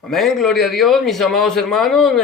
Amén, gloria a Dios, mis amados hermanos. Una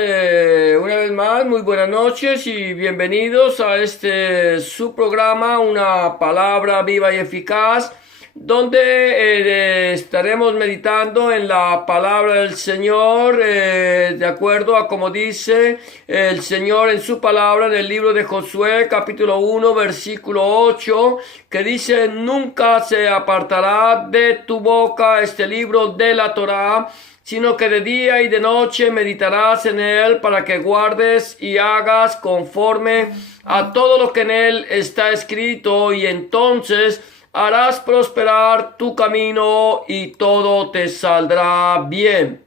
vez más, muy buenas noches y bienvenidos a este su programa, Una Palabra Viva y Eficaz, donde estaremos meditando en la palabra del Señor, de acuerdo a como dice el Señor en su palabra en el libro de Josué, capítulo 1, versículo 8, que dice: nunca se apartará de tu boca este libro de la Torá, sino que de día y de noche meditarás en él, para que guardes y hagas conforme a todo lo que en él está escrito, y entonces harás prosperar tu camino y todo te saldrá bien.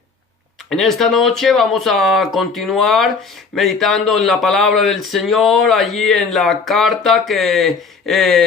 En esta noche vamos a continuar meditando en la palabra del Señor, allí en la carta que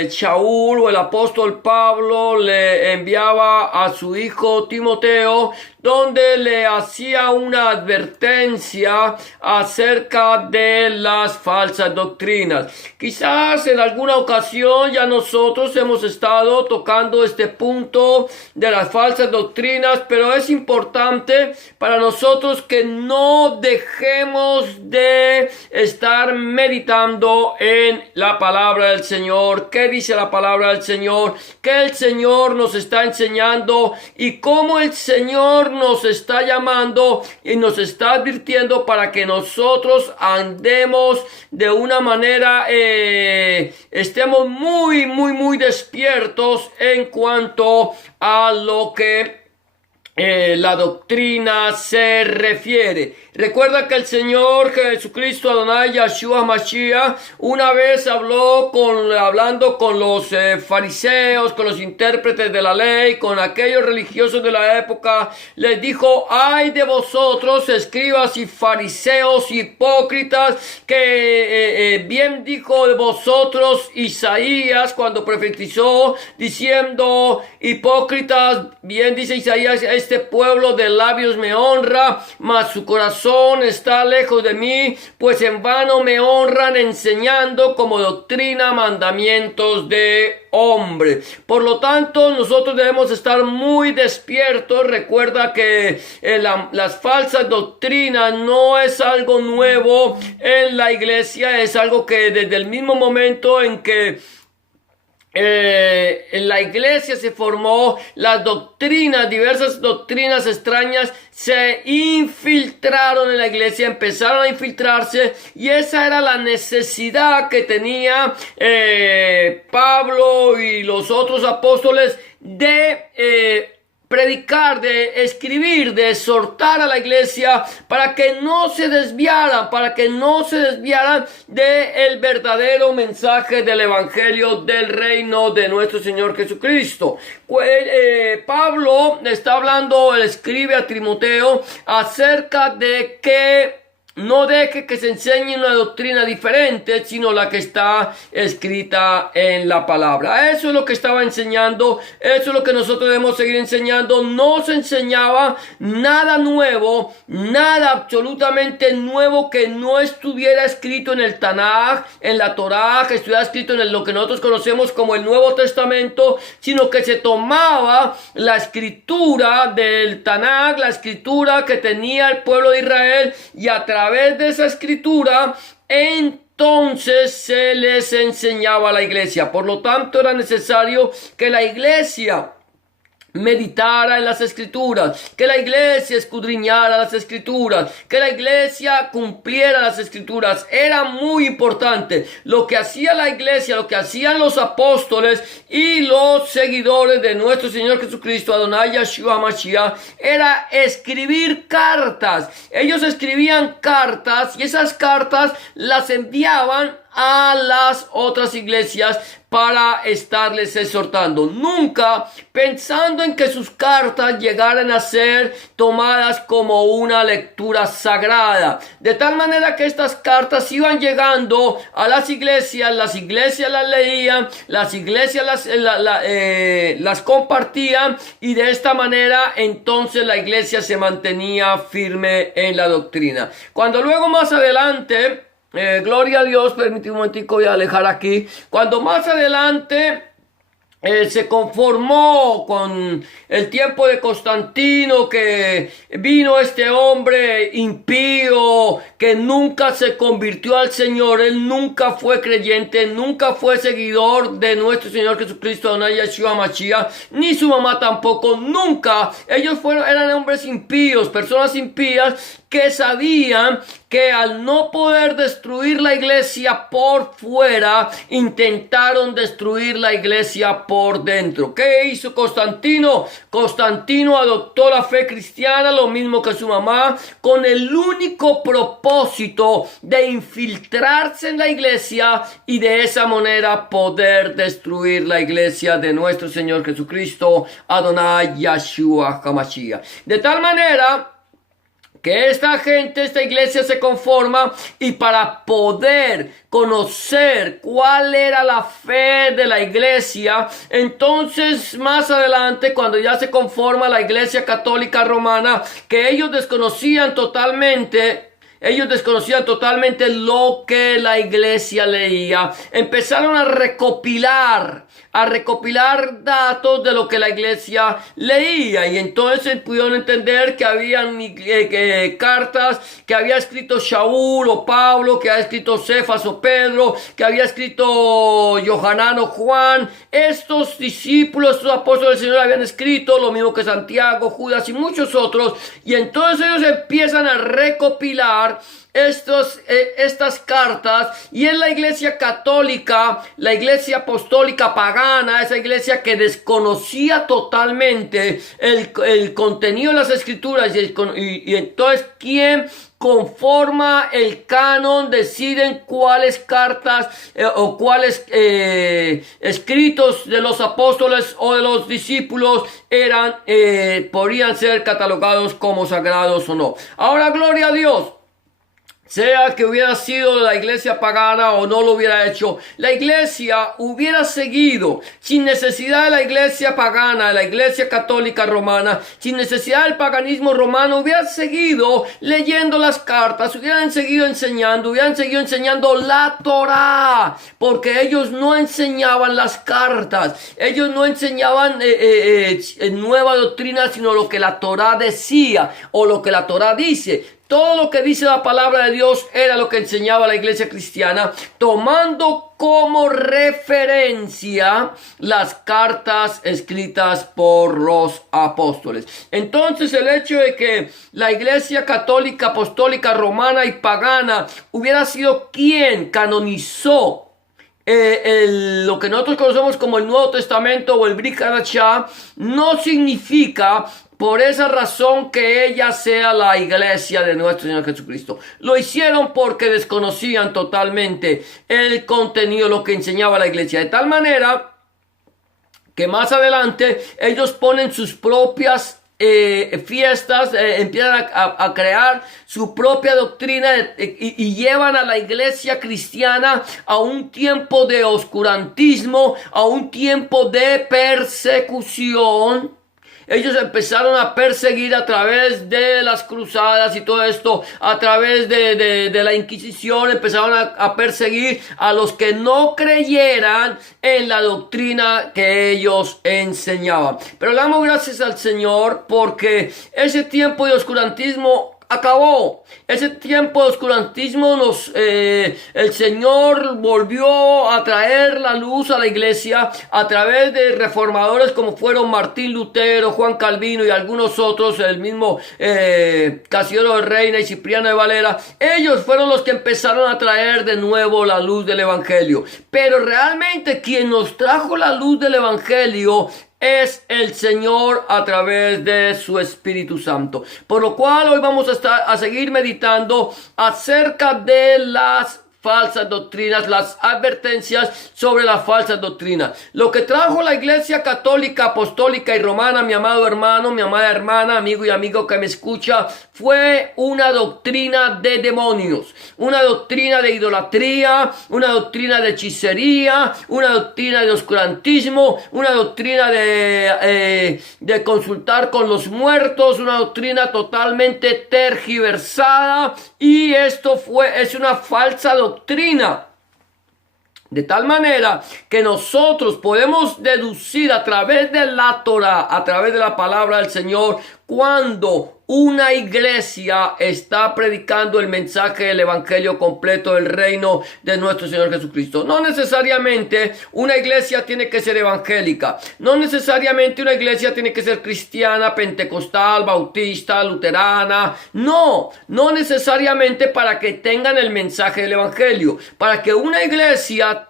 Shaul o el apóstol Pablo le enviaba a su hijo Timoteo, donde le hacía una advertencia acerca de las falsas doctrinas. Quizás en alguna ocasión ya nosotros hemos estado tocando este punto de las falsas doctrinas, pero es importante para nosotros que no dejemos de estar meditando en la palabra del Señor. ¿Qué dice la palabra del Señor? ¿Qué el Señor nos está enseñando? Y cómo el Señor nos está llamando y nos está advirtiendo para que nosotros andemos de una manera, estemos muy despiertos en cuanto a lo que la doctrina se refiere. Recuerda que el Señor Jesucristo Adonai Yahshua Mashiach una vez hablando con los fariseos, con los intérpretes de la ley, con aquellos religiosos de la época, les dijo: ay de vosotros, escribas y fariseos hipócritas, que bien dijo de vosotros Isaías cuando profetizó diciendo: hipócritas, bien dice Isaías, este pueblo de labios me honra, mas su corazón está lejos de mí, pues en vano me honran, enseñando como doctrina mandamientos de hombre. Por lo tanto, nosotros debemos estar muy despiertos. Recuerda que las falsas doctrinas no es algo nuevo en la iglesia, es algo que desde el mismo momento en que en la iglesia se formó, las doctrinas, diversas doctrinas extrañas se infiltraron en la iglesia, empezaron a infiltrarse, y esa era la necesidad que tenía Pablo y los otros apóstoles de predicar, de escribir, de exhortar a la iglesia para que no se desviaran, del verdadero mensaje del evangelio del reino de nuestro Señor Jesucristo. Pablo está hablando, él escribe a Timoteo acerca de que no deje que se enseñe una doctrina diferente, sino la que está escrita en la palabra. Eso es lo que estaba enseñando, eso es lo que nosotros debemos seguir enseñando. No se enseñaba nada nuevo, nada absolutamente nuevo que no estuviera escrito en el Tanaj, en la Torá, que estuviera escrito en lo que nosotros conocemos como el Nuevo Testamento, sino que se tomaba la escritura del Tanaj, la escritura que tenía el pueblo de Israel, y a través de esa escritura entonces se les enseñaba a la iglesia. Por lo tanto, era necesario que la iglesia meditara en las escrituras, que la iglesia escudriñara las escrituras, que la iglesia cumpliera las escrituras. Era muy importante lo que hacía la iglesia, lo que hacían los apóstoles y los seguidores de nuestro Señor Jesucristo Adonai Yahshua Mashiach, era escribir cartas. Ellos escribían cartas y esas cartas las enviaban a las otras iglesias para estarles exhortando, nunca pensando en que sus cartas llegaran a ser tomadas como una lectura sagrada, de tal manera que estas cartas iban llegando a las iglesias las leían, las iglesias las compartían, y de esta manera entonces la iglesia se mantenía firme en la doctrina. Cuando luego más adelante, gloria a Dios, permítame un momentico, voy a alejar aquí. Cuando más adelante se conformó con el tiempo de Constantino, que vino este hombre impío que nunca se convirtió al Señor. Él nunca fue creyente, nunca fue seguidor de nuestro Señor Jesucristo, Adonai Yeshua Mashiach, ni su mamá tampoco, nunca. Ellos eran hombres impíos, personas impías, que sabían que al no poder destruir la iglesia por fuera, intentaron destruir la iglesia por dentro. ¿Qué hizo Constantino? Constantino adoptó la fe cristiana, lo mismo que su mamá, con el único propósito de infiltrarse en la iglesia y de esa manera poder destruir la iglesia de nuestro Señor Jesucristo, Adonai Yeshua HaMashiach. De tal manera que esta gente, esta iglesia se conforma, y para poder conocer cuál era la fe de la iglesia, entonces más adelante, cuando ya se conforma la iglesia católica romana, que ellos desconocían totalmente lo que la iglesia leía, empezaron a recopilar datos de lo que la iglesia leía, y entonces pudieron entender que habían cartas que había escrito Shaul o Pablo, que había escrito Cefas o Pedro, que había escrito Yohanan o Juan. Estos discípulos, estos apóstoles del Señor habían escrito lo mismo que Santiago, Judas y muchos otros, y entonces ellos empiezan a recopilar estas cartas, y en la iglesia católica, la iglesia apostólica pagana, esa iglesia que desconocía totalmente el contenido de las escrituras, y entonces ¿quién conforma el canon? Deciden cuáles cartas o cuáles escritos de los apóstoles o de los discípulos podrían ser catalogados como sagrados o no. Ahora, gloria a Dios. Sea que hubiera sido de la iglesia pagana o no lo hubiera hecho, la iglesia hubiera seguido, sin necesidad de la iglesia pagana, de la iglesia católica romana, sin necesidad del paganismo romano, hubiera seguido leyendo las cartas, hubieran seguido enseñando la Torá, porque ellos no enseñaban las cartas, ellos no enseñaban nueva doctrina, sino lo que la Torá decía o lo que la Torá dice. Todo lo que dice la palabra de Dios era lo que enseñaba la iglesia cristiana, tomando como referencia las cartas escritas por los apóstoles. Entonces, el hecho de que la iglesia católica, apostólica, romana y pagana hubiera sido quien canonizó lo que nosotros conocemos como el Nuevo Testamento o el Brit Hadashah, no significa por esa razón que ella sea la iglesia de nuestro Señor Jesucristo. Lo hicieron porque desconocían totalmente el contenido, lo que enseñaba la iglesia. De tal manera que más adelante ellos ponen sus propias fiestas, empiezan a crear su propia doctrina y llevan a la iglesia cristiana a un tiempo de oscurantismo, a un tiempo de persecución. Ellos empezaron a perseguir a través de las cruzadas y todo esto, a través de la Inquisición, empezaron a perseguir a los que no creyeran en la doctrina que ellos enseñaban. Pero le damos gracias al Señor porque ese tiempo de oscurantismo acabó. Ese tiempo de oscurantismo el Señor volvió a traer la luz a la iglesia a través de reformadores como fueron Martín Lutero, Juan Calvino y algunos otros, el mismo Casiodoro de Reina y Cipriano de Valera. Ellos fueron los que empezaron a traer de nuevo la luz del evangelio. Pero realmente quien nos trajo la luz del evangelio es el Señor a través de su Espíritu Santo. Por lo cual hoy vamos a seguir meditando acerca de las falsas doctrinas, las advertencias sobre las falsas doctrinas. Lo que trajo la iglesia católica, apostólica y romana, mi amado hermano, mi amada hermana, amigo y amigo que me escucha, fue una doctrina de demonios, una doctrina de idolatría, una doctrina de hechicería, una doctrina de oscurantismo, una doctrina de consultar con los muertos, una doctrina totalmente tergiversada, y esto es una falsa doctrina. De tal manera que nosotros podemos deducir a través de la Torá, a través de la palabra del Señor, cuando una iglesia está predicando el mensaje del evangelio completo del reino de nuestro Señor Jesucristo. No necesariamente una iglesia tiene que ser evangélica. No necesariamente una iglesia tiene que ser cristiana, pentecostal, bautista, luterana. No necesariamente para que tengan el mensaje del evangelio. Para que una iglesia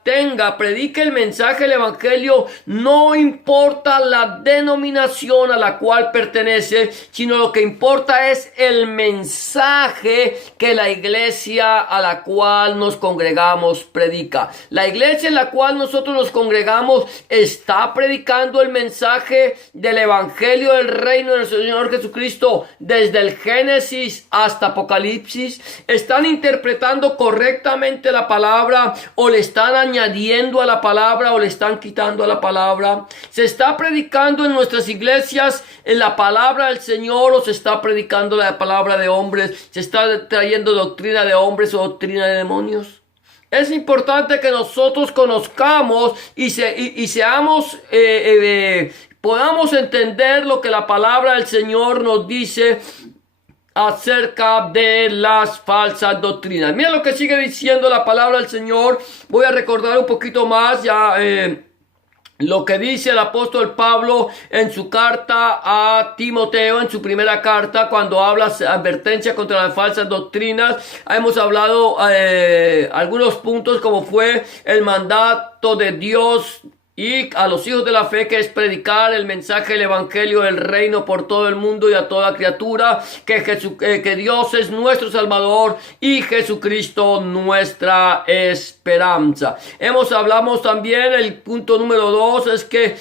predique el mensaje del evangelio, no importa la denominación a la cual pertenece, sino lo que importa es el mensaje que la iglesia a la cual nos congregamos predica. La iglesia en la cual nosotros nos congregamos está predicando el mensaje del evangelio del reino de nuestro Señor Jesucristo desde el Génesis hasta Apocalipsis. Están interpretando correctamente la palabra, o le están añadiendo a la palabra, o le están quitando a la palabra. Se está predicando en nuestras iglesias en la palabra del Señor, o se está predicando la palabra de hombres, se está trayendo doctrina de hombres o doctrina de demonios. Es importante que nosotros conozcamos y seamos, podamos entender lo que la palabra del Señor nos dice acerca de las falsas doctrinas. Mira lo que sigue diciendo la palabra del Señor. Voy a recordar un poquito más lo que dice el apóstol Pablo en su carta a Timoteo, en su primera carta, cuando habla advertencia contra las falsas doctrinas. Hemos hablado algunos puntos, como fue el mandato de Dios y a los hijos de la fe, que es predicar el mensaje del evangelio del reino por todo el mundo y a toda criatura, que Dios es nuestro Salvador y Jesucristo nuestra esperanza. Hablamos también, el punto número 2 es que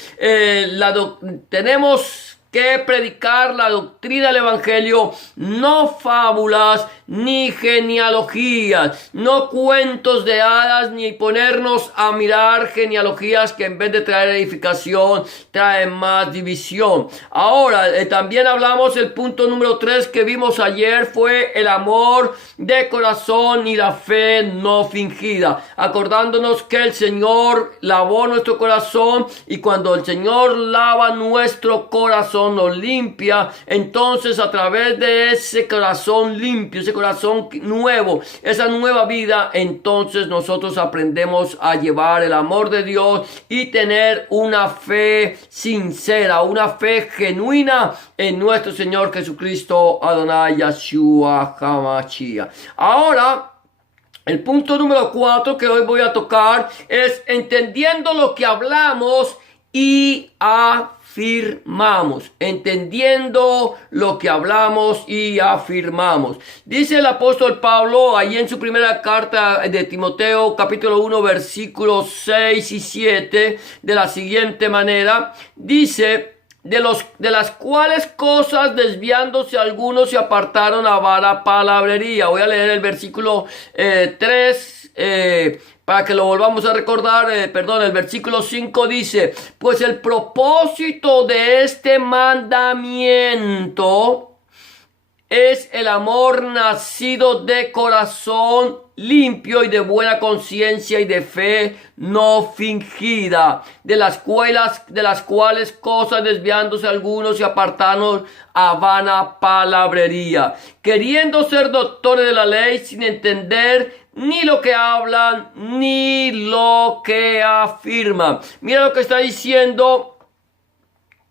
tenemos que predicar la doctrina del evangelio, no fábulas ni genealogías, no cuentos de hadas, ni ponernos a mirar genealogías que en vez de traer edificación traen más división. Ahora también hablamos, el punto número 3 que vimos ayer fue el amor de corazón y la fe no fingida, acordándonos que el Señor lavó nuestro corazón, y cuando el Señor lava nuestro corazón, nos limpia, entonces a través de ese corazón limpio, ese corazón nuevo, esa nueva vida, entonces nosotros aprendemos a llevar el amor de Dios y tener una fe sincera, una fe genuina en nuestro Señor Jesucristo Adonai Yeshua HaMashiach. Ahora, el punto número 4 que hoy voy a tocar es entendiendo lo que hablamos y afirmamos. Entendiendo lo que hablamos y afirmamos. Dice el apóstol Pablo ahí en su primera carta de Timoteo, capítulo 1, versículos 6 y 7, de la siguiente manera. Dice: de las cuales cosas desviándose algunos se apartaron a vana palabrería. Voy a leer el versículo 3 para que lo volvamos a recordar. El versículo 5 dice: pues el propósito de este mandamiento es el amor nacido de corazón limpio y de buena conciencia y de fe no fingida, de las cuales cosas desviándose algunos se apartaron a vana palabrería, queriendo ser doctores de la ley sin entender ni lo que hablan ni lo que afirman. Mira lo que está diciendo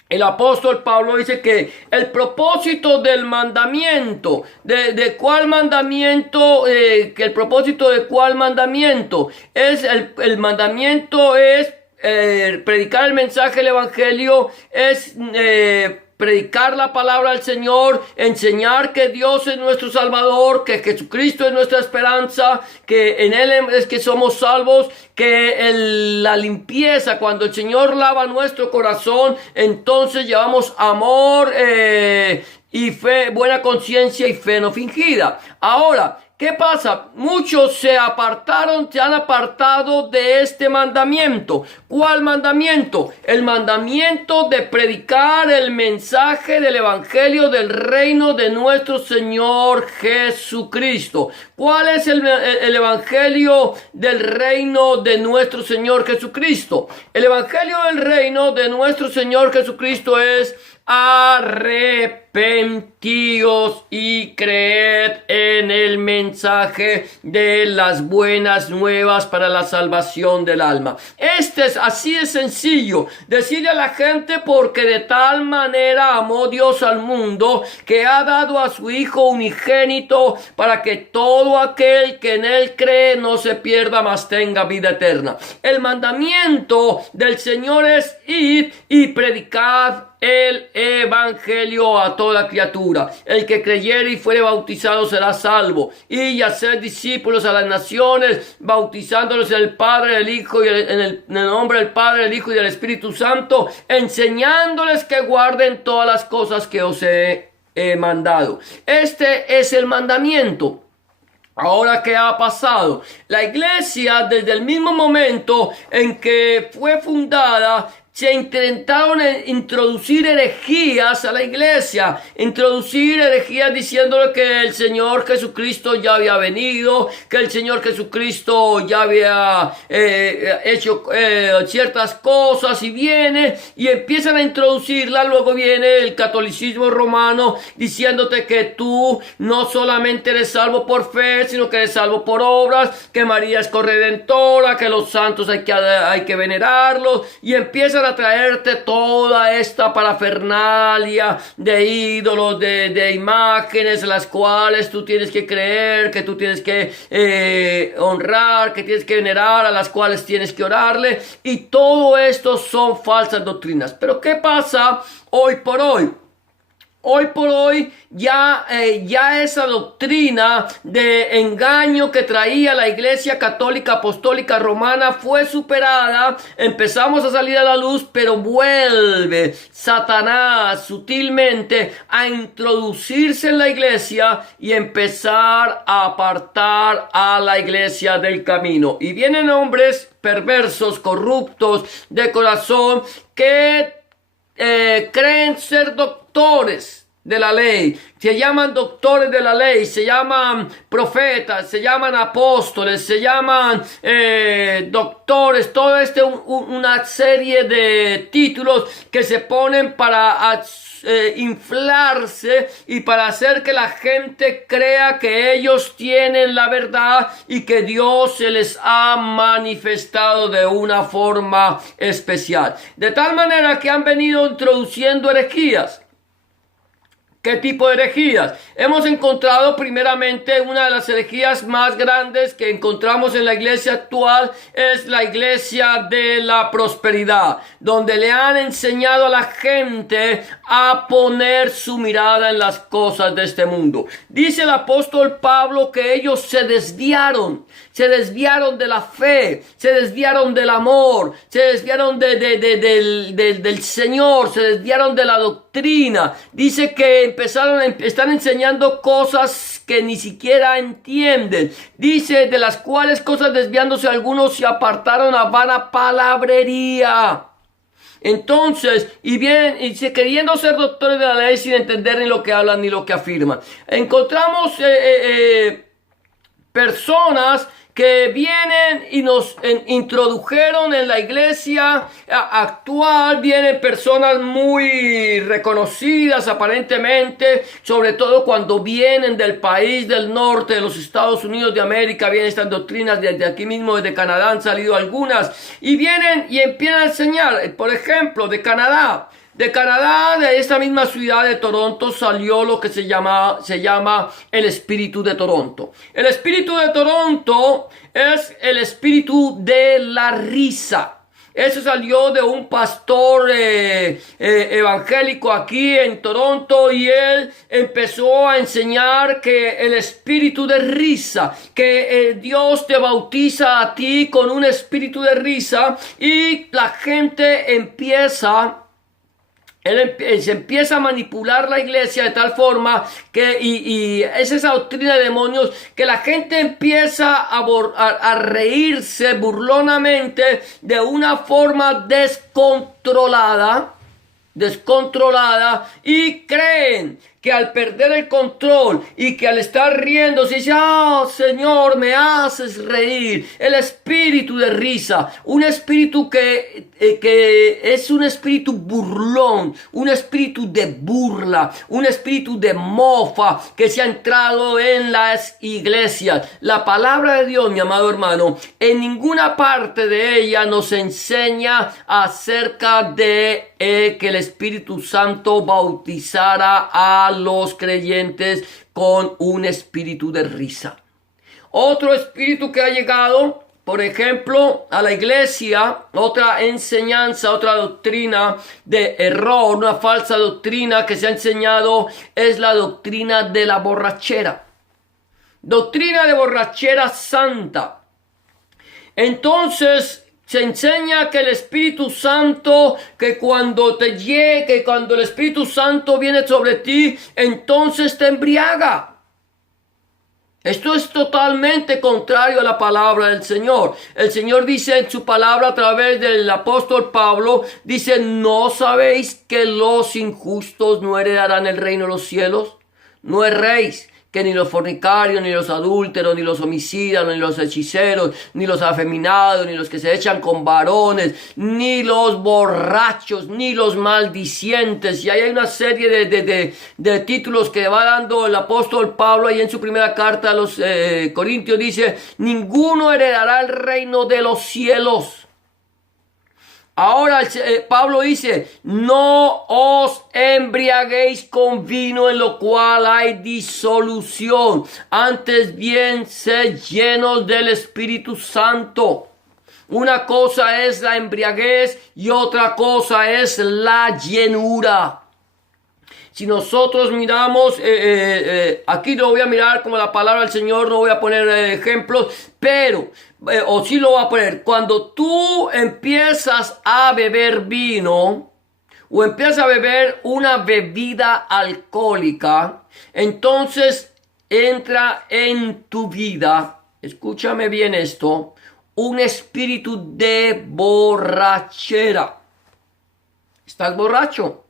el apóstol Pablo. Dice que el propósito del mandamiento, ¿de cuál mandamiento? Que el propósito de cuál mandamiento es el mandamiento es predicar el mensaje del evangelio, es predicar la palabra del Señor, enseñar que Dios es nuestro Salvador, que Jesucristo es nuestra esperanza, que en Él es que somos salvos, que la limpieza, cuando el Señor lava nuestro corazón, entonces llevamos amor y fe, buena conciencia y fe no fingida. Ahora, ¿Qué pasa? Muchos se han apartado de este mandamiento. ¿Cuál mandamiento? El mandamiento de predicar el mensaje del evangelio del reino de nuestro Señor Jesucristo. ¿Cuál es el evangelio del reino de nuestro Señor Jesucristo? El evangelio del reino de nuestro Señor Jesucristo es: arrepentíos y creed en el mensaje de las buenas nuevas para la salvación del alma. Así de sencillo. Decirle a la gente: porque de tal manera amó Dios al mundo, que ha dado a su Hijo unigénito, para que todo aquel que en él cree no se pierda, mas tenga vida eterna. El mandamiento del Señor es: id y predicad el evangelio a toda criatura. El que creyere y fuere bautizado será salvo. Y hacer discípulos a las naciones, bautizándolos en el Padre, el Hijo y en el nombre del Padre, el Hijo y del Espíritu Santo, enseñándoles que guarden todas las cosas que os he mandado. Este es el mandamiento. Ahora, ¿qué ha pasado? La iglesia, desde el mismo momento en que fue fundada, se intentaron introducir herejías a la iglesia, introducir herejías diciéndole que el Señor Jesucristo ya había venido, que el Señor Jesucristo ya había hecho ciertas cosas y viene, y empiezan a introducirla. Luego viene el catolicismo romano diciéndote que tú no solamente eres salvo por fe, sino que eres salvo por obras, que María es corredentora, que los santos hay que venerarlos, y empiezan a traerte toda esta parafernalia de ídolos, de imágenes, las cuales tú tienes que creer, que tú tienes que honrar, que tienes que venerar, a las cuales tienes que orarle, y todo esto son falsas doctrinas. Pero ¿qué pasa hoy por hoy? Hoy por hoy ya esa doctrina de engaño que traía la Iglesia Católica Apostólica Romana fue superada. Empezamos a salir a la luz, pero vuelve Satanás sutilmente a introducirse en la iglesia y empezar a apartar a la iglesia del camino. Y vienen hombres perversos, corruptos de corazón, que creen ser doctores de la ley, se llaman doctores de la ley, se llaman profetas, se llaman apóstoles, se llaman doctores, todo una serie de títulos que se ponen para inflarse y para hacer que la gente crea que ellos tienen la verdad y que Dios se les ha manifestado de una forma especial. De tal manera que han venido introduciendo herejías. ¿Qué tipo de herejías? Hemos encontrado primeramente una de las herejías más grandes que encontramos en la iglesia actual, es la iglesia de la prosperidad, donde le han enseñado a la gente a poner su mirada en las cosas de este mundo. Dice el apóstol Pablo que ellos se desviaron de la fe, se desviaron del amor, se desviaron del Señor, se desviaron de la doctrina. Dice que están enseñando cosas que ni siquiera entienden. Dice: de las cuales cosas desviándose algunos se apartaron a vana palabrería. Entonces, y vienen queriendo ser doctores de la ley sin entender ni lo que hablan ni lo que afirman. Encontramos personas que vienen y nos introdujeron en la iglesia actual. Vienen personas muy reconocidas aparentemente, sobre todo cuando vienen del país del norte de los Estados Unidos de América. Vienen estas doctrinas desde aquí mismo, desde Canadá han salido algunas, y vienen y empiezan a enseñar. Por ejemplo, de Canadá, de esta misma ciudad de Toronto, salió lo que se llama el espíritu de Toronto. El espíritu de Toronto es el espíritu de la risa. Eso salió de un pastor evangélico aquí en Toronto, y él empezó a enseñar que el espíritu de risa, que Dios te bautiza a ti con un espíritu de risa, y la gente empieza Él se empieza a manipular la iglesia de tal forma que, y es esa doctrina de demonios, que la gente empieza a reírse burlonamente de una forma descontrolada, y creen que al perder el control y que al estar riendo se dice: oh Señor, me haces reír. El espíritu de risa, un espíritu que es un espíritu burlón, un espíritu de burla, un espíritu de mofa que se ha entrado en las iglesias. La palabra de Dios, mi amado hermano, en ninguna parte de ella nos enseña acerca de que el Espíritu Santo bautizara a los creyentes con un espíritu de risa. Otro espíritu que ha llegado, por ejemplo, a la iglesia, otra enseñanza, otra doctrina de error, una falsa doctrina que se ha enseñado, es la doctrina de la borrachera. Doctrina de borrachera santa. Entonces, se enseña que el Espíritu Santo, que cuando te llegue, que cuando el Espíritu Santo viene sobre ti, entonces te embriaga. Esto es totalmente contrario a la palabra del Señor. El Señor dice en su palabra a través del apóstol Pablo, dice: ¿no sabéis que los injustos no heredarán el reino de los cielos? No erréis, que ni los fornicarios, ni los adúlteros, ni los homicidas, ni los hechiceros, ni los afeminados, ni los que se echan con varones, ni los borrachos, ni los maldicientes. Y ahí hay una serie de títulos que va dando el apóstol Pablo ahí en su primera carta a los Corintios. Dice: ninguno heredará el reino de los cielos. Ahora Pablo dice: no os embriaguéis con vino en lo cual hay disolución, antes bien sed llenos del Espíritu Santo. Una cosa es la embriaguez y otra cosa es la llenura. Si nosotros miramos, aquí lo voy a mirar como la palabra del Señor, no voy a poner ejemplos, pero, o sí lo voy a poner, cuando tú empiezas a beber vino, o empiezas a beber una bebida alcohólica, entonces entra en tu vida, escúchame bien esto, un espíritu de borrachera. Estás borracho.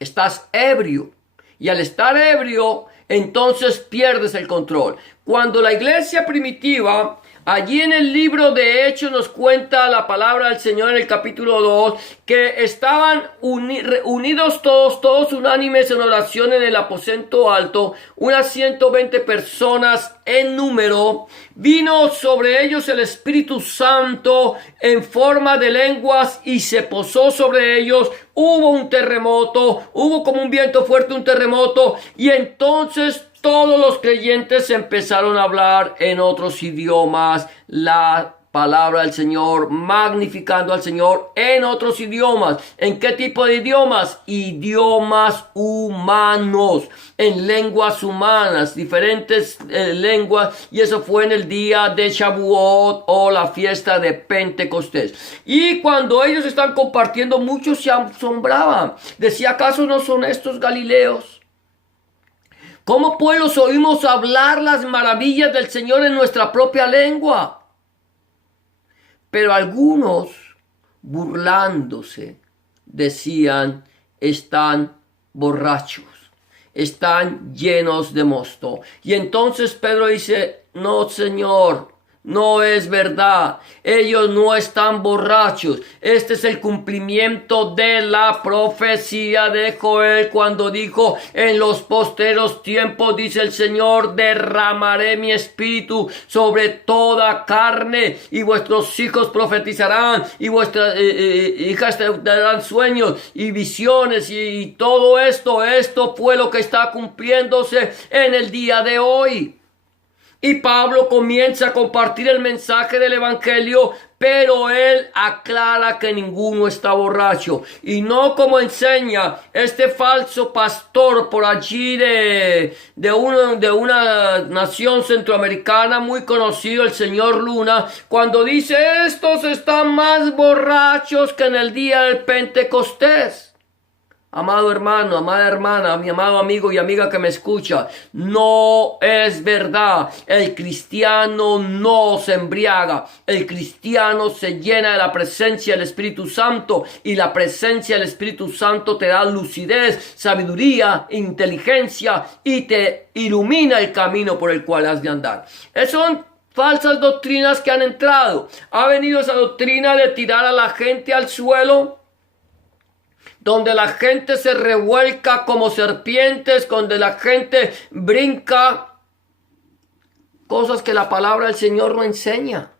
Estás ebrio. Y al estar ebrio, entonces pierdes el control. Cuando la iglesia primitiva, allí en el libro de Hechos nos cuenta la palabra del Señor en el capítulo 2, que estaban unidos todos unánimes en oración en el aposento alto, unas 120 personas en número. Vino sobre ellos el Espíritu Santo en forma de lenguas y se posó sobre ellos. Hubo un terremoto, hubo como un viento fuerte, un terremoto, y entonces todos los creyentes empezaron a hablar en otros idiomas la palabra del Señor, magnificando al Señor en otros idiomas. ¿En qué tipo de idiomas? Idiomas humanos, en lenguas humanas, diferentes lenguas, y eso fue en el día de Shavuot o la fiesta de Pentecostés. Y cuando ellos están compartiendo, muchos se asombraban. Decía: ¿acaso no son estos galileos? ¿Cómo pues los oímos hablar las maravillas del Señor en nuestra propia lengua? Pero algunos, burlándose, decían: están borrachos, están llenos de mosto. Y entonces Pedro dice: no, Señor, no es verdad. Ellos no están borrachos. Este es el cumplimiento de la profecía de Joel cuando dijo: en los posteros tiempos, dice el Señor, derramaré mi espíritu sobre toda carne, y vuestros hijos profetizarán, y vuestras hijas darán sueños y visiones, y todo esto fue lo que está cumpliéndose en el día de hoy. Y Pablo comienza a compartir el mensaje del evangelio, pero él aclara que ninguno está borracho. Y no como enseña este falso pastor por allí de una nación centroamericana muy conocido, el señor Luna, cuando dice: estos están más borrachos que en el día del Pentecostés. Amado hermano, amada hermana, mi amado amigo y amiga que me escucha, no es verdad. El cristiano no se embriaga. El cristiano se llena de la presencia del Espíritu Santo, y la presencia del Espíritu Santo te da lucidez, sabiduría, inteligencia y te ilumina el camino por el cual has de andar. Esas son falsas doctrinas que han entrado. Ha venido esa doctrina de tirar a la gente al suelo, donde la gente se revuelca como serpientes, donde la gente brinca, cosas que la palabra del Señor no enseña.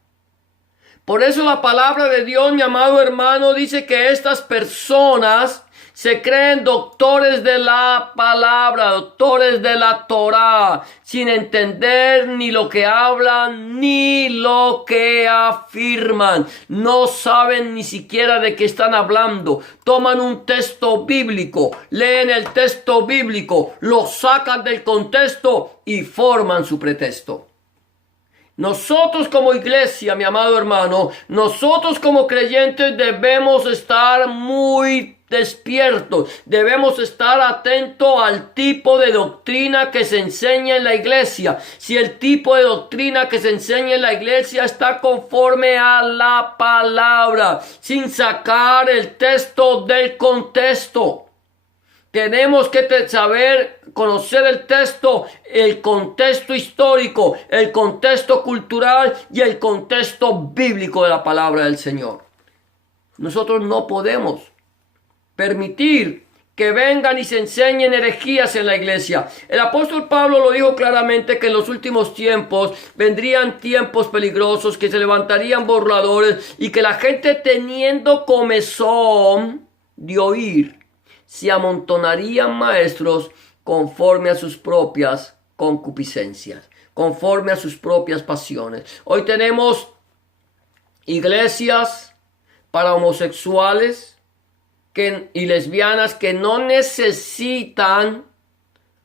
Por eso la palabra de Dios, mi amado hermano, dice que estas personas se creen doctores de la palabra, doctores de la Torá, sin entender ni lo que hablan ni lo que afirman. No saben ni siquiera de qué están hablando. Toman un texto bíblico, leen el texto bíblico, lo sacan del contexto y forman su pretexto. Nosotros como iglesia, mi amado hermano, nosotros como creyentes debemos estar muy despiertos, debemos estar atentos al tipo de doctrina que se enseña en la iglesia. Si el tipo de doctrina que se enseña en la iglesia está conforme a la palabra, sin sacar el texto del contexto. Tenemos que saber, conocer el texto, el contexto histórico, el contexto cultural y el contexto bíblico de la palabra del Señor. Nosotros no podemos permitir que vengan y se enseñen herejías en la iglesia. El apóstol Pablo lo dijo claramente, que en los últimos tiempos vendrían tiempos peligrosos, que se levantarían burladores y que la gente, teniendo comezón de oír, se amontonarían maestros conforme a sus propias concupiscencias, conforme a sus propias pasiones. Hoy tenemos iglesias para homosexuales y lesbianas que no necesitan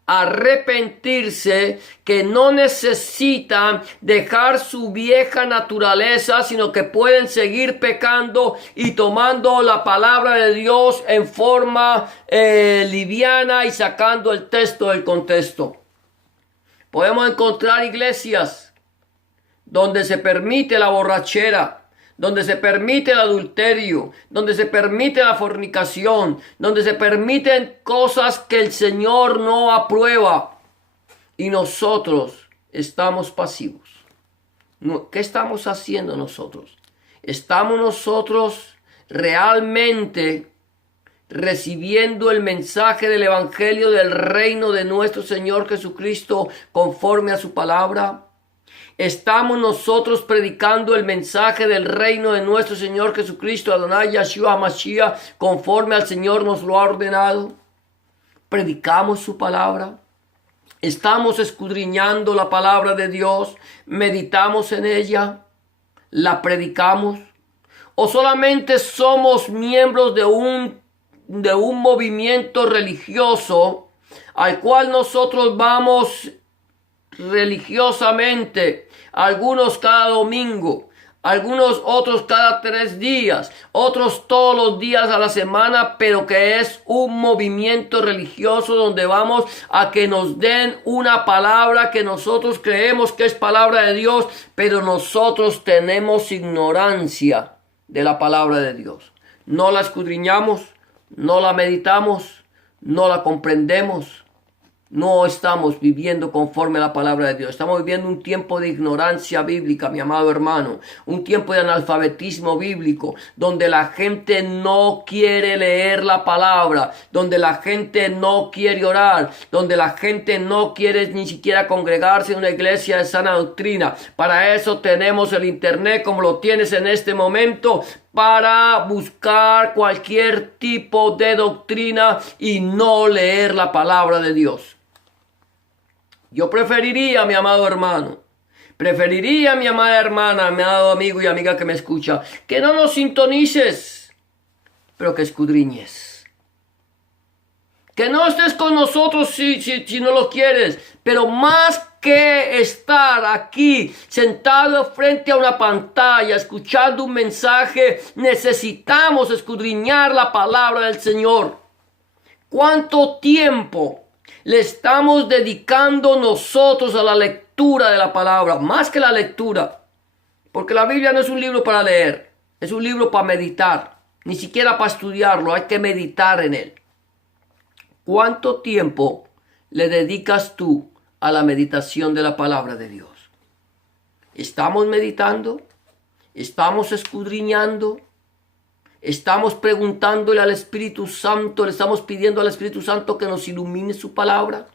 arrepentirse, que no necesitan dejar su vieja naturaleza, sino que pueden seguir pecando y tomando la palabra de Dios en forma liviana y sacando el texto del contexto. Podemos encontrar iglesias donde se permite la borrachera, donde se permite el adulterio, donde se permite la fornicación, donde se permiten cosas que el Señor no aprueba, y nosotros estamos pasivos. ¿Qué estamos haciendo nosotros? ¿Estamos nosotros realmente recibiendo el mensaje del evangelio del reino de nuestro Señor Jesucristo conforme a su palabra? ¿Estamos nosotros predicando el mensaje del reino de nuestro Señor Jesucristo, Adonai Yahshua Mashiach, conforme al Señor nos lo ha ordenado? ¿Predicamos su palabra? ¿Estamos escudriñando la palabra de Dios? ¿Meditamos en ella? ¿La predicamos? ¿O solamente somos miembros de un movimiento religioso al cual nosotros vamos religiosamente, algunos cada domingo, algunos otros cada 3 días, otros todos los días a la semana, pero que es un movimiento religioso donde vamos a que nos den una palabra que nosotros creemos que es palabra de Dios, pero nosotros tenemos ignorancia de la palabra de Dios? No la escudriñamos, no la meditamos, no la comprendemos. No estamos viviendo conforme a la palabra de Dios. Estamos viviendo un tiempo de ignorancia bíblica, mi amado hermano. Un tiempo de analfabetismo bíblico, donde la gente no quiere leer la palabra, donde la gente no quiere orar, donde la gente no quiere ni siquiera congregarse en una iglesia de sana doctrina. Para eso tenemos el internet como lo tienes en este momento, para buscar cualquier tipo de doctrina y no leer la palabra de Dios. Yo preferiría, mi amado hermano, preferiría, mi amada hermana, mi amado amigo y amiga que me escucha, que no nos sintonices, pero que escudriñes. Que no estés con nosotros si no lo quieres, pero más que estar aquí sentado frente a una pantalla escuchando un mensaje, necesitamos escudriñar la palabra del Señor. ¿Cuánto tiempo le estamos dedicando nosotros a la lectura de la palabra? Más que la lectura, porque la Biblia no es un libro para leer, es un libro para meditar, ni siquiera para estudiarlo, hay que meditar en él. ¿Cuánto tiempo le dedicas tú a la meditación de la palabra de Dios? ¿Estamos meditando? ¿Estamos escudriñando? ¿Estamos preguntándole al Espíritu Santo? ¿Le estamos pidiendo al Espíritu Santo que nos ilumine su palabra?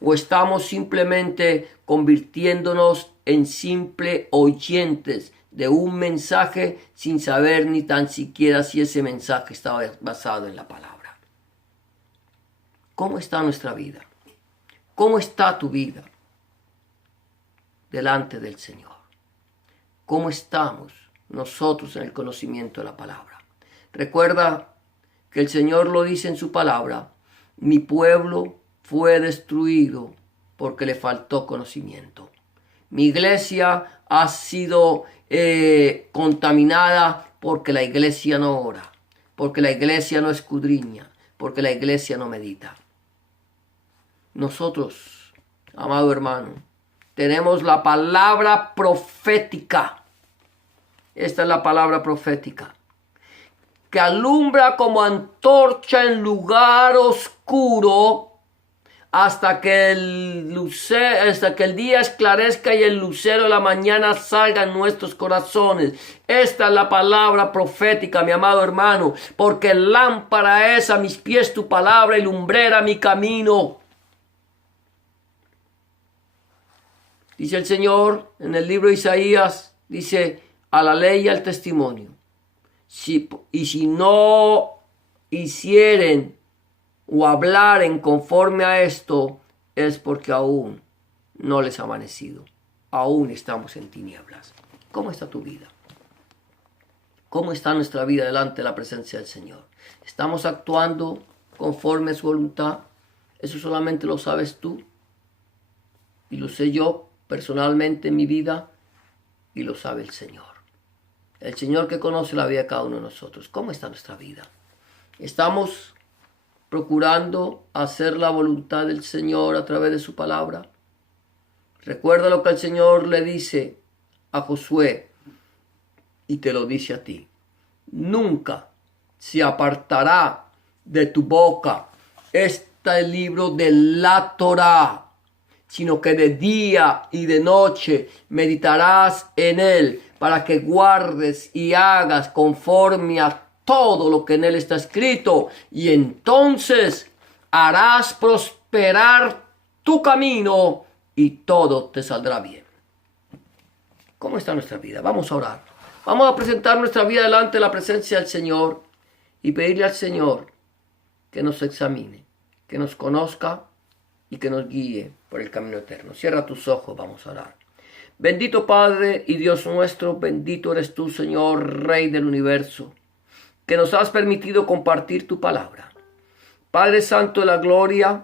¿O estamos simplemente convirtiéndonos en simples oyentes de un mensaje sin saber ni tan siquiera si ese mensaje está basado en la palabra? ¿Cómo está nuestra vida? ¿Cómo está tu vida delante del Señor? ¿Cómo estamos nosotros en el conocimiento de la palabra? Recuerda que el Señor lo dice en su palabra: mi pueblo fue destruido porque le faltó conocimiento. Mi iglesia ha sido contaminada porque la iglesia no ora, porque la iglesia no escudriña, porque la iglesia no medita. Nosotros, amado hermano, tenemos la palabra profética. Esta es la palabra profética, que alumbra como antorcha en lugar oscuro hasta que el día esclarezca y el lucero de la mañana salga en nuestros corazones. Esta es la palabra profética, mi amado hermano, porque lámpara es a mis pies tu palabra y lumbrera mi camino. Dice el Señor en el libro de Isaías, dice: a la ley y al testimonio. Y si no hicieren o hablaren conforme a esto, es porque aún no les ha amanecido. Aún estamos en tinieblas. ¿Cómo está tu vida? ¿Cómo está nuestra vida delante de la presencia del Señor? ¿Estamos actuando conforme a su voluntad? Eso solamente lo sabes tú. Y lo sé yo personalmente en mi vida. Y lo sabe el Señor. El Señor que conoce la vida de cada uno de nosotros. ¿Cómo está nuestra vida? ¿Estamos procurando hacer la voluntad del Señor a través de su palabra? Recuerda lo que el Señor le dice a Josué y te lo dice a ti. Nunca se apartará de tu boca este libro de la Torá, sino que de día y de noche meditarás en él, para que guardes y hagas conforme a todo lo que en él está escrito, y entonces harás prosperar tu camino y todo te saldrá bien. ¿Cómo está nuestra vida? Vamos a orar. Vamos a presentar nuestra vida delante de la presencia del Señor y pedirle al Señor que nos examine, que nos conozca y que nos guíe por el camino eterno. Cierra tus ojos, vamos a orar. Bendito Padre y Dios nuestro, bendito eres tú, Señor, Rey del universo, que nos has permitido compartir tu palabra. Padre Santo de la gloria,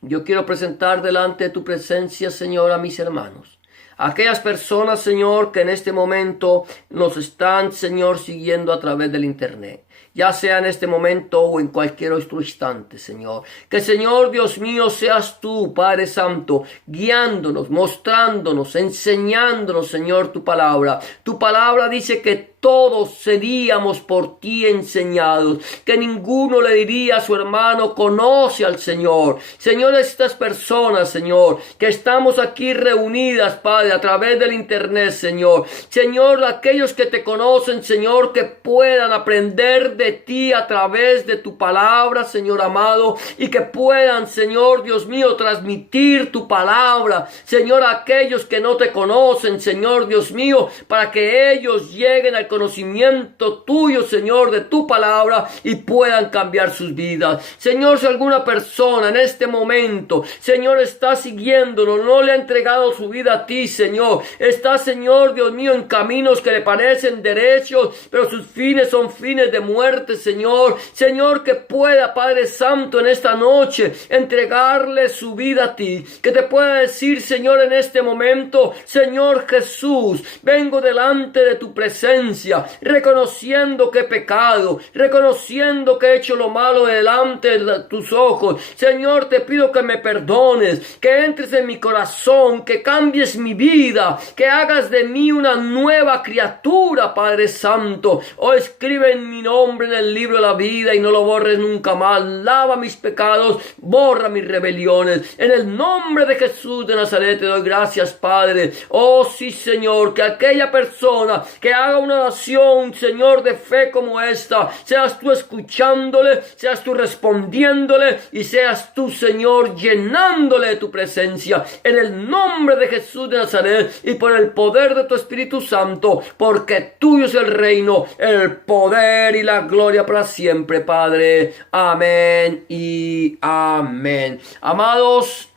yo quiero presentar delante de tu presencia, Señor, a mis hermanos. A aquellas personas, Señor, que en este momento nos están, Señor, siguiendo a través del internet. Ya sea en este momento o en cualquier otro instante, Señor. Que, Señor, Dios mío, seas tú, Padre Santo, guiándonos, mostrándonos, enseñándonos, Señor, tu palabra. Tu palabra dice que todos seríamos por ti enseñados, que ninguno le diría a su hermano: conoce al Señor. Señor, estas personas, Señor, que estamos aquí reunidas, Padre, a través del internet, Señor. Señor, aquellos que te conocen, Señor, que puedan aprender de ti a través de tu palabra, Señor amado, y que puedan, Señor, Dios mío, transmitir tu palabra, Señor, a aquellos que no te conocen, Señor, Dios mío, para que ellos lleguen al conocimiento tuyo, Señor, de tu palabra y puedan cambiar sus vidas. Señor, si alguna persona en este momento, Señor, está siguiéndonos, no le ha entregado su vida a ti, Señor, está, Señor, Dios mío, en caminos que le parecen derechos, pero sus fines son fines de muerte, Señor. Señor, que pueda, Padre Santo, en esta noche entregarle su vida a ti, que te pueda decir, Señor, en este momento: Señor Jesús, vengo delante de tu presencia. presencia, reconociendo que he pecado, reconociendo que he hecho lo malo delante de tus ojos. Señor, te pido que me perdones, que entres en mi corazón, que cambies mi vida, que hagas de mí una nueva criatura, Padre Santo. Oh, escribe en mi nombre en el libro de la vida y no lo borres nunca más. Lava mis pecados, borra mis rebeliones. En el nombre de Jesús de Nazaret te doy gracias, Padre. Oh, sí, Señor, que aquella persona que haga una oración, Señor, de fe como esta, seas tú escuchándole, seas tú respondiéndole y seas tú, Señor, llenándole de tu presencia. En el nombre de Jesús de Nazaret y por el poder de tu Espíritu Santo, porque tuyo es el reino, el poder y la gloria para siempre, Padre. Amén y amén. Amados,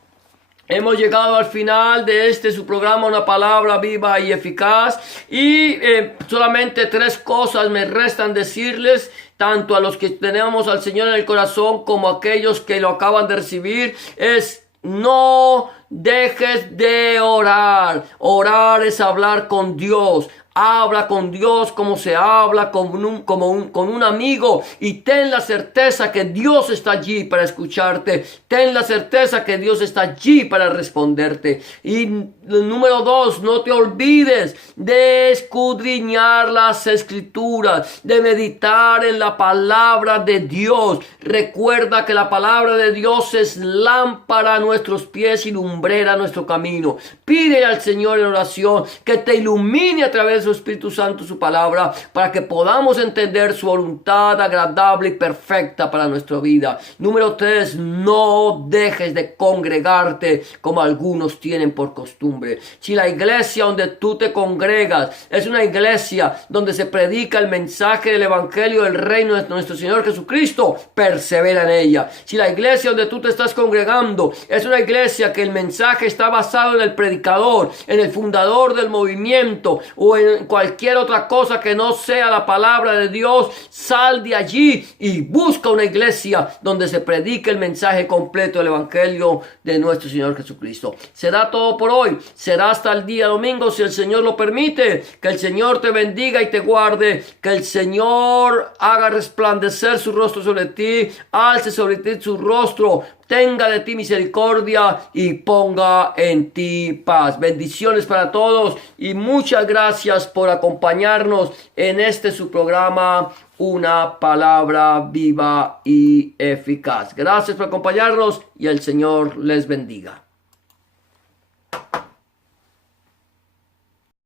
hemos llegado al final de su programa, una palabra viva y eficaz, y solamente 3 cosas me restan decirles, tanto a los que tenemos al Señor en el corazón como a aquellos que lo acaban de recibir. Es: no dejes de orar. Orar es hablar con Dios. Habla con Dios como se habla con un amigo, y ten la certeza que Dios está allí para escucharte. Ten la certeza que Dios está allí para responderte. Y número 2, no te olvides de escudriñar las Escrituras, de meditar en la palabra de Dios. Recuerda que la palabra de Dios es lámpara a nuestros pies y lumbrera a nuestro camino. Pide al Señor en oración que te ilumine a través de su Espíritu Santo, su palabra, para que podamos entender su voluntad agradable y perfecta para nuestra vida. Número 3, no dejes de congregarte como algunos tienen por costumbre. Si la iglesia donde tú te congregas es una iglesia donde se predica el mensaje del evangelio del reino de nuestro Señor Jesucristo, persevera en ella. Si la iglesia donde tú te estás congregando es una iglesia que el mensaje está basado en el predicador, en el fundador del movimiento, o en cualquier otra cosa que no sea la palabra de Dios, sal de allí y busca una iglesia donde se predique el mensaje completo del evangelio de nuestro Señor Jesucristo. Será todo por hoy. Será hasta el día domingo, si el Señor lo permite. Que el Señor te bendiga y te guarde. Que el Señor haga resplandecer su rostro sobre ti, alce sobre ti su rostro, tenga de ti misericordia y ponga en ti paz. Bendiciones para todos y muchas gracias por acompañarnos en su programa, una palabra viva y eficaz. Gracias por acompañarnos y el Señor les bendiga.